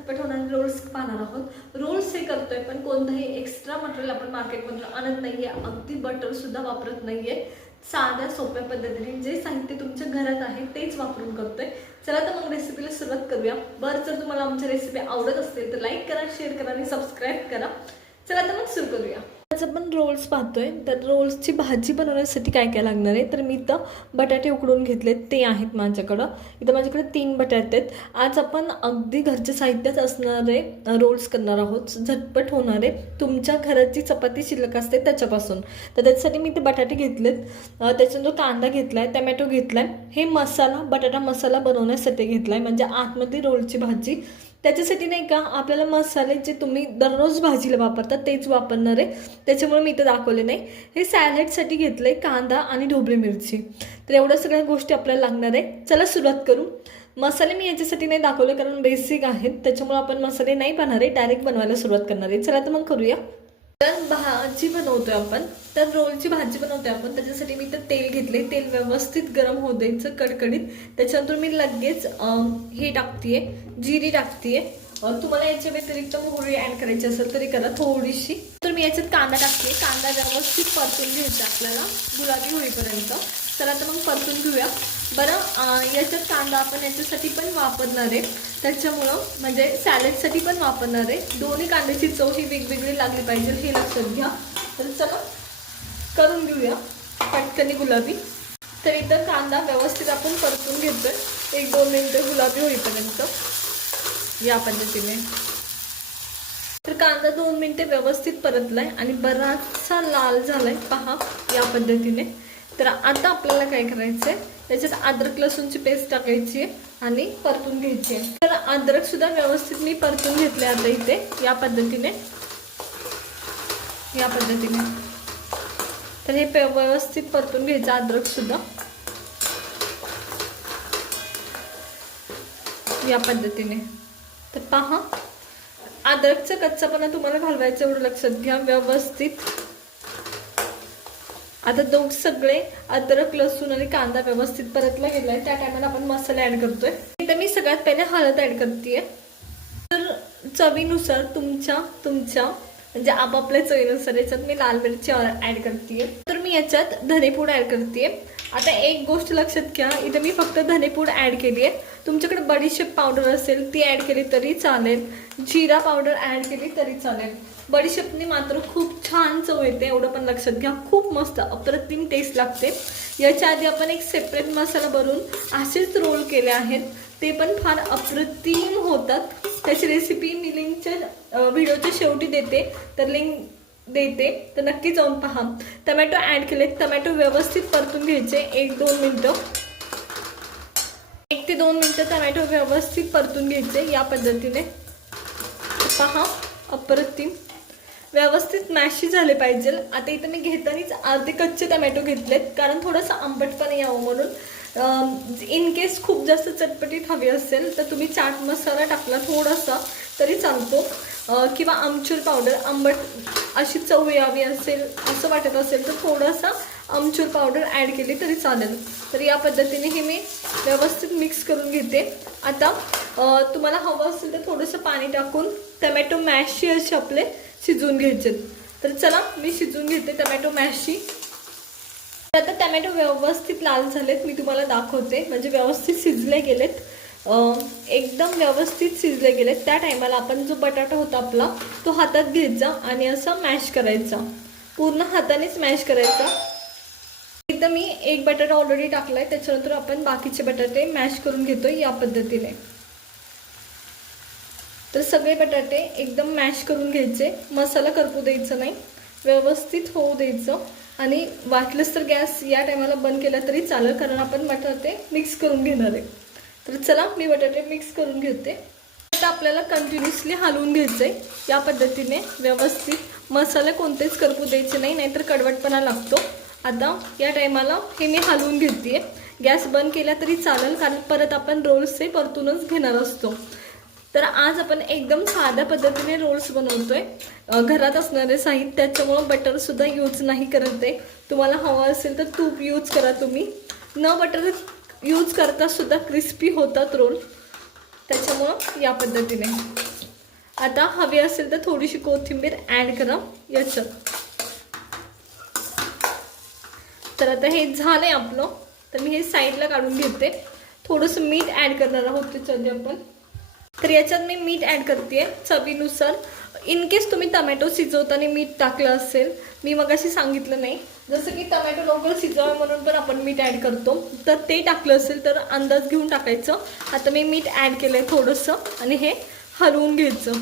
झटपट होणारे रोल्स पाहणार आहोत. रोल्स हे करतोय पण कोणतंही एक्स्ट्रा मटेरियल आपण मार्केटमधून आणत नाहीये. अगदी बटर सुद्धा वापरत नाहीये. साध्या सोप्या पद्धतीने जे साहित्य तुमच्या घरात आहे तेच वापरून करतोय. चला तर मग रेसिपीला सुरुवात करूया. बरं जर तुम्हाला आमच्या रेसिपी आवडत असेल तर लाईक करा शेअर करा आणि सबस्क्राईब करा. चला तर मग सुरू करूया. आज आपण रोल्स पाहतोय. तर रोल्सची भाजी बनवण्यासाठी काय काय लागणार आहे? तर मी इथं बटाटे उकडून घेतले ते आहेत माझ्याकडं. इथं माझ्याकडे तीन बटाटे आहेत. आज आपण अगदी घरचे साहित्यच असणारे रोल्स करणार आहोत. झटपट होणारे तुमच्या घराची चपाती शिल्लक असते त्याच्यापासून. तर त्याच्यासाठी मी ते बटाटे घेतलेत. त्याच्यानंतर कांदा घेतला घेतलाय टमॅटो आहे हे मसाला बटाटा मसाला बनवण्यासाठी घेतला आहे म्हणजे आतमध्ये रोलची भाजी त्याच्यासाठी नाही का आपल्याला मसाले जे तुम्ही दररोज भाजीला वापरता तेच वापरणार आहे. त्याच्यामुळे मी इथं दाखवले नाही. हे सॅलडसाठी घेतलं आहे कांदा आणि ढोबळी मिरची. तर एवढ्या सगळ्या गोष्टी आपल्याला लागणार आहे. चला सुरुवात करू. मसाले मी याच्यासाठी नाही दाखवले कारण बेसिक आहेत. त्याच्यामुळे आपण मसाले नाही बनणार आहे. डायरेक्ट बनवायला सुरुवात करणार आहे. चला तर मग करूया. तर भाजी बनवतोय आपण. तर रोलची भाजी बनवतोय आपण. त्याच्यासाठी मी तर तेल घेतले तेल व्यवस्थित गरम होऊ द्यायचं कडकडीत. त्याच्यानंतर मी लगेच हे टाकतीये. जिरी टाकतीये. तुम्हाला याच्या व्यतिरिक्त मोहरी ऍड करायची असेल तरी करा थोडीशी. तर मी याच्यात कांदा टाकते कांदा व्यवस्थित परतून घ्यायचा आपल्याला. गुलाबी होईपर्यंत. चला तर मग परतून घेऊया. बरं याच्यात कांदा आपण याच्यासाठी पण वापरणार आहे. त्याच्यामुळं म्हणजे सॅलडसाठी पण वापरणार आहे. दोन्ही कांद्याची चव ही वेगवेगळी लागली पाहिजे हे लक्षात घ्या. तर चला करून घेऊया. पटकनी गुलाबी. तर इथं कांदा व्यवस्थित आपण परतून घेतोय. एक दोन मिनिटं गुलाबी होईपर्यंत. या पद्धतीने. तर कांदा दोन मिनटे व्यवस्थित परतलाय आणि बराचसा लाल झालाय. पहा या पद्धतीने. तर आता आपल्याला काय करायचंय? त्याच्यात अद्रक लसूणची पेस्ट टाकायची आहे आणि परतून घ्यायची आहे तर अद्रक सुद्धा व्यवस्थित मी परतून घेतले आता इथे या पद्धतीने. या पद्धतीने. तर हे पे- व्यवस्थित परतून घ्यायचं अद्रक सुद्धा. या पद्धतीने. तर पहा अद्रकचं कच्चापणा तुम्हाला घालवायचं एवढं लक्षात घ्या. व्यवस्थित आता दोघ सगळे अद्रक लसूण आणि कांदा व्यवस्थित परतला गेलाय. त्या टायमाला आपण मसाला ऍड करतोय. इथं मी सगळ्यात पहिले हळद ऍड करतेय. तर चवीनुसार तुमच्या तुमच्या म्हणजे आपापल्या चवीनुसार याच्यात मी लाल मिरची ऍड करते मी याच्यात धनेपूड ॲड करते आता एक गोष्ट लक्षात घ्या इथं मी फक्त धनेपूड ॲड केली आहे तुमच्याकडे बडीशेप पावडर असेल ती ॲड केली तरी चालेल. जिरा पावडर ॲड केली तरी चालेल. बडीशेपने मात्र खूप छान चव येते एवढं पण लक्षात घ्या. खूप मस्त अप्रतिम टेस्ट लागते. याच्या आधी आपण एक सेपरेट मसाला भरून असेच रोल केले आहेत. ते पण फार अप्रतिम होतात. त्याची रेसिपी मी लिंकच्या व्हिडिओच्या शेवटी देते. तर लिंक देते तर नक्की जाऊन पहा. टमॅटो ॲड केले टमॅटो व्यवस्थित परतून घ्यायचे. एक दोन मिनटं. एक ते दोन मिनटं टमॅटो व्यवस्थित परतून घ्यायचे या पद्धतीने. पहा अप्रतिम व्यवस्थित मॅशी झाले पाहिजे. आता इथं मी घेतानीच अर्धे कच्चे टमॅटो घेतलेत कारण थोडंसं आंबटपणा यावं म्हणून. इन केस खूप जास्त चटपटीत हवी असेल तर तुम्ही चाट मसाला टाकला थोडासा. तरी चालतो. किंवा आमचूर पावडर आंबट अशी चव यावी असेल असं वाटत असेल तर थोडासा आमचूर पावडर ॲड केली तरी चालेल. तर या पद्धतीने हे मी व्यवस्थित मिक्स करून घेते. आता तुम्हाला हवं असेल तर थोडंसं पाणी टाकून टमॅटो मॅशची असे आपले शिजवून घ्यायचे. तर चला मी शिजवून घेते टमॅटो मॅशशी आता टमॅटो व्यवस्थित लाल झालेत मी तुम्हाला दाखवते. म्हणजे व्यवस्थित शिजले गेलेत. एकदम व्यवस्थित शिजले गेले त्या टायमाला आपण जो बटाटा होता आपला तो हातात घ्यायचा आणि असं मॅश करायचा. पूर्ण हातानेच मॅश करायचा. एकदम मी एक बटाटा ऑलरेडी टाकलाय त्याच्यानंतर आपण बाकीचे बटाटे मॅश करून घेतो या पद्धतीने. तर सगळे बटाटे एकदम मॅश करून घ्यायचे. मसाला करपू द्यायचा नाही. व्यवस्थित होऊ द्यायचं. आणि वाटलंच तर गॅस या टायमाला बंद केला तरी चालेल कारण आपण बटाटे मिक्स करून घेणार आहे. तर चला मी बटाटे मिक्स करून घेते. आता आपल्याला कंटिन्युअसली हलवून घ्यायचं आहे या पद्धतीने व्यवस्थित मसाले कोणतेच करपू द्यायचे नाही नाहीतर कडवटपणा लागतो. आता या टायमाला हे मी हलवून घेते गॅस बंद केला तरी चालेल कारण परत आपण रोल्स हे परतूनच घेणार असतो. तर आज आपण एकदम साध्या पद्धतीने रोल्स बनवतोय. आहे घरात असणारे साहित्य त्याच्यामुळं बटरसुद्धा यूज नाही करत आहे. तुम्हाला हवं असेल तर तूप यूज करा तुम्ही. न बटर यूज करता सुद्धा क्रिस्पी होतात रोल त्याच्यामुळं या पद्धतीने. आता हवी असेल तर थोडीशी कोथिंबीर ॲड करा. याच्यात तर आता हे झालं आहे आपलं. तर मी हे साईडला काढून घेते. थोडंसं मीठ ॲड करणार आहोत त्याच्यामध्ये आपण. तर याच्यात मी मीठ ॲड करते चवीनुसार. इन केस तुम्ही टमॅटो शिजवताना मीठ टाकलं असेल मी मग अशी सांगितलं नाही. जसं की टमॅटो लवकर शिजवावे म्हणून पण आपण मीठ ॲड करतो. तर ते टाकलं असेल तर अंदाज घेऊन टाकायचं. आता मी मीठ ॲड केलं आहे थोडंसं आणि हे हलवून घ्यायचं.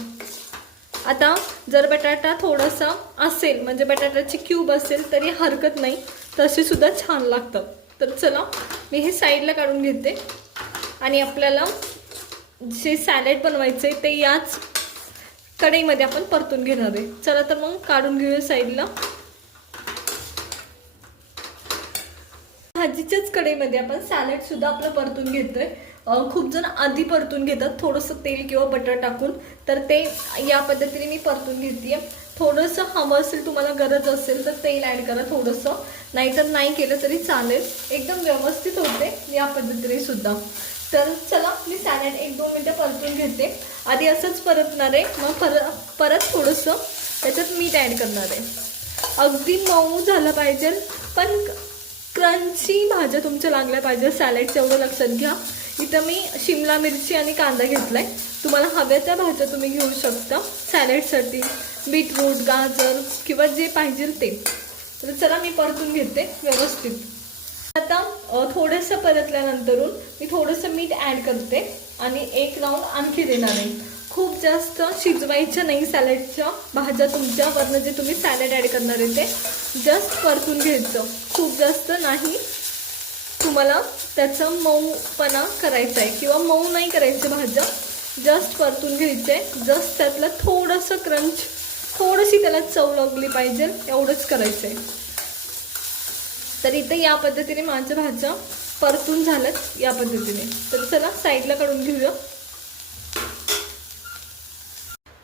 आता जर बटाटा थोडासा असेल म्हणजे बटाट्याची क्यूब असेल तरी हरकत नाही. तसेसुद्धा छान लागतं. तर चला मी हे साईडला काढून घेते. आणि आपल्याला जे सॅलेड बनवायचं आहे ते याच कढईमध्ये आपण परतून घेणार आहे. चला तर मग काढून घेऊया साईडला भाजीच्याच कडेमध्ये आपण सॅलड सुद्धा आपलं परतून घेतोय. खूप जण आधी परतून घेतात. थोडंसं तेल किंवा बटर टाकून. तर ते या पद्धतीने मी परतून घेते थोडंसं हवं असेल तुम्हाला गरज असेल तर तेल ॲड करा थोडंसं. नाहीतर नाही केलं तरी चालेल. एकदम व्यवस्थित होते या पद्धतीने सुद्धा. तर चला मी सॅलड एक दोन मिनटं परतून घेते. आधी असंच परतणार आहे. मग परत परत थोडंसं त्याच्यात मीठ ॲड करणार आहे. अगदी मऊ झालं पाहिजे. पण क्रंची भाज्या तुमच्या लागल्या पाहिजे. सॅलडचं एवढं लक्षात घ्या. इथं मी शिमला मिरची आणि कांदा घेतला आहे तुम्हाला हव्या त्या भाज्या तुम्ही घेऊ शकता. सॅलडसाठी बीटरूट गाजर किंवा जे पाहिजे ते. तर चला मी परतून घेते व्यवस्थित. आता थोडंसं परतल्यानंतरून मी थोडंसं मीठ ॲड करते. आणि एक राऊंड आणखी देणार आहे. खूप जास्त शिजवायच्या नाही सॅलडच्या भाज्या तुमच्या वरनं जे तुम्ही सॅलड ॲड करणार आहे ते जस्ट परतून घ्यायचं. खूप जास्त नाही. तुम्हाला त्याचं मऊपणा करायचा आहे किंवा मऊ नाही करायचं भाज्या जस्ट परतून घ्यायचे. जस्ट त्यातलं थोडंसं क्रंच थोडीशी त्याला चव लागली पाहिजे एवढंच करायचं आहे तर इथे या पद्धतीने माझ्या भाज्या परतून झाल्यात या पद्धतीने. तर चला साईडला काढून घेऊया.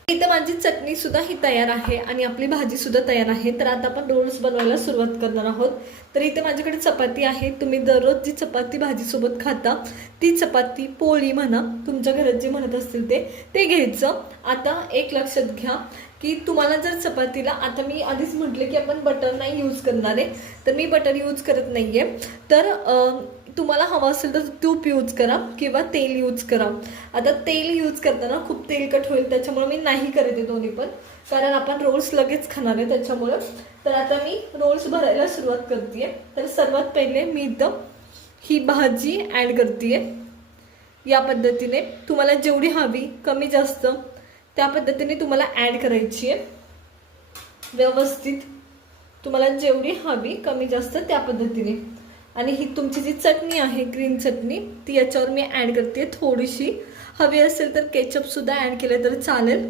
इथं माझी चटणी सुद्धा ही तयार आहे आणि आपली भाजी सुद्धा तयार आहे. तर आता आपण रोल्स बनवायला सुरुवात करणार आहोत. तर इथे माझ्याकडे चपाती आहे. तुम्ही दररोज जी चपाती भाजीसोबत खाता ती चपाती पोळी म्हणा तुमच्या घरात जे म्हणत असतील ते ते घ्यायचं. आता एक लक्षात घ्या की तुम्हाला जर चपातीला आता मी आधीच म्हटले की आपण बटर नाही यूज करणार आहे. तर मी बटर यूज करत नाही आहे तर तुम्हाला हवं असेल तर तूप यूज करा किंवा तेल यूज करा. आता तेल यूज करताना खूप तेलकट होईल त्याच्यामुळे मी नाही करत आहे दोन्ही पण. कारण आपण रोल्स लगेच खाणार आहे त्याच्यामुळं. तर आता मी रोल्स भरायला सुरुवात करते तर सर्वात पहिले मी इथं ही भाजी ॲड करते या पद्धतीने तुम्हाला जेवढी हवी कमी जास्त त्या पद्धतीने तुम्हाला ॲड करायची आहे व्यवस्थित. तुम्हाला जेवढी हवी कमी जास्त त्या पद्धतीने. आणि ही तुमची जी चटणी आहे ग्रीन चटणी ती याच्यावर मी ॲड करते थोडीशी. हवी असेल तर केचपसुद्धा ॲड केलं तर चालेल.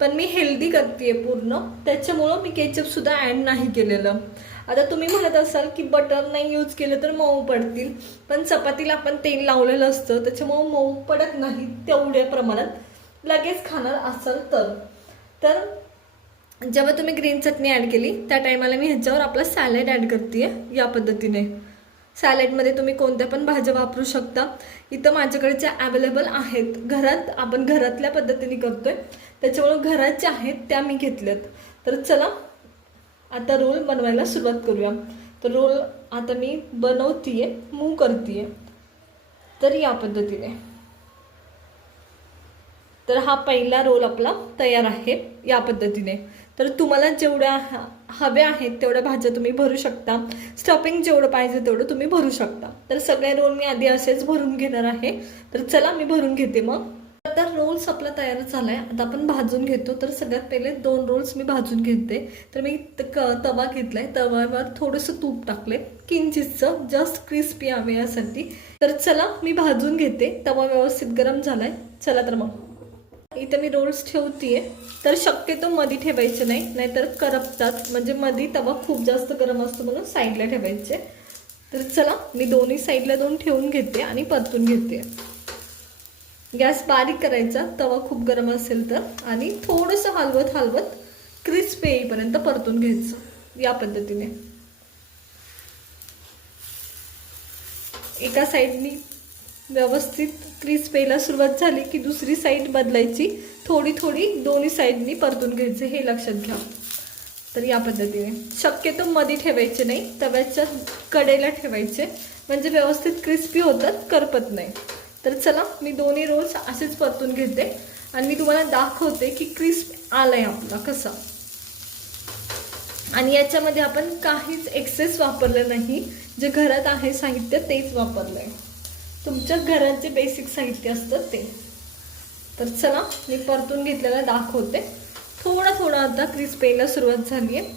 पण मी हेल्दी करते पूर्ण. त्याच्यामुळं मी केचपसुद्धा ॲड नाही केलेलं. आता तुम्ही म्हणत असाल की बटर नाही यूज केलं तर मऊ पडतील. पण चपातीला आपण तेल लावलेलं असतं त्याच्यामुळं मऊ पडत नाही तेवढ्या प्रमाणात. लगेच खाणार असाल तर. तर जेव्हा तुम्ही ग्रीन चटणी ॲड केली त्या टायमाला मी ह्याच्यावर आपला सॅलड ॲड करते या पद्धतीने. सॅलडमध्ये तुम्ही कोणत्या पण भाज्या वापरू शकता. इथं माझ्याकडे ज्या अवेलेबल आहेत घरात आपण घरातल्या पद्धतीने करतोय. त्याच्यामुळं घरात ज्या आहेत त्या मी घेतल्यात. तर चला आता रोल बनवायला सुरुवात करूया. तर रोल आता मी बनवतीये मूव करतीये. तर या पद्धतीने. तर हा पहिला रोल आपला तयार आहे या पद्धतीने. तर तुम्हाला जेवढ्या ह- हव्या आहेत तेवढ्या भाज्या तुम्ही भरू शकता. स्टफिंग जेवढं पाहिजे तेवढं तुम्ही भरू शकता. तर सगळे रोल मी आधी असेच भरून घेणार आहे. तर चला मी भरून घेते मग. आता रोल्स आपला तयार झाला आहे आता आपण भाजून घेतो. तर सगळ्यात पहिले दोन रोल्स मी भाजून घेते. तर मी त- क- तवा घेतलाय. तव्यावर थोडंसं तूप टाकले किंचितचं जस्ट क्रिस्पी यावे यासाठी. तर चला मी भाजून घेते. तवा व्यवस्थित गरम झालाय. चला तर मग. इथं मी रोल्स आहे तर शक्यतो मधी ठेवायचे नाही नाहीतर करपतात. म्हणजे मधी तवा खूप जास्त गरम असतो म्हणून साईडला ठेवायचे. तर चला मी दोन्ही साईडला दोन ठेवून घेते आणि परतून घेते. गॅस बारीक करायचा तवा खूप गरम असेल तर. आणि थोडंसं हलवत हलवत क्रिस्प येईपर्यंत परतून घ्यायचं या पद्धतीने. एका साईडनी व्यवस्थित क्रीज पेला सुरुवात झाली की दुसरी साईड बदलायची. थोडी थोडी दोन्ही साईडनी परतून घ्यायचे हे लक्षात घ्या. तर या पद्धतीने. शक्यतो मध्ये ठेवायचे नाही तव्याच्या कडेला ठेवायचे. म्हणजे व्यवस्थित क्रिस्पी होतात करपत नाही. तर चला मी दोन्ही रोल्स असेच परतून घेते. आणि मी तुम्हाला दाखवते की क्रिस्प आलाय आपला कसा. आणि याच्यामध्ये आपण काहीच एक्सेस वापरलं नाही. जे घरात आहे साहित्य तेच वापरलंय. तुमच्या घरात जे बेसिक साहित्य असतं ते. तर चला मी परतून घेतलेला दाखवते. थोडा थोडा आता क्रिस्प यायला सुरुवात झाली आहे.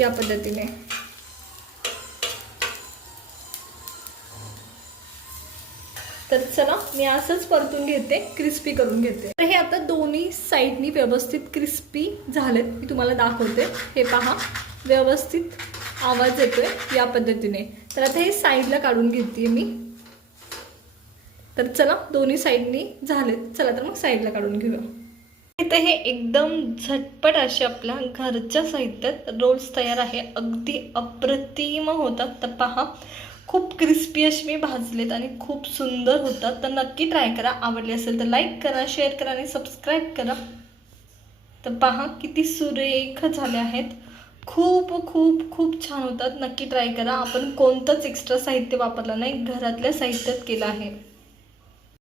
या पद्धतीने. तर चला मी असंच परतून घेते क्रिस्पी करून घेते. तर हे आता दोन्ही साईडनी व्यवस्थित क्रिस्पी झालेत. मी तुम्हाला दाखवते. हे पहा व्यवस्थित आवाज येतोय या पद्धतीने. तर आता हे साईडला काढून घेते मी. तर चला दोन्ही साईडनी झालेत चला तर मग साईडला काढून घेऊया. इथे हे एकदम झटपट असे आपल्या घरच्या साहित्यात रोल्स तयार आहे. अगदी अप्रतिम होतात. तर पहा खूप क्रिस्पी असे मी भाजलेत आणि खूप सुंदर होतात. तर नक्की ट्राय करा. आवडले असेल तर लाईक करा शेअर करा आणि सबस्क्राईब करा. तर पहा किती सुरेख झाले आहेत. खूप खूप खूप छान होतात. नक्की ट्राय करा. आपण कोणतंच एक्स्ट्रा साहित्य वापरलं नाही. घरातल्या साहित्यात केलं आहे.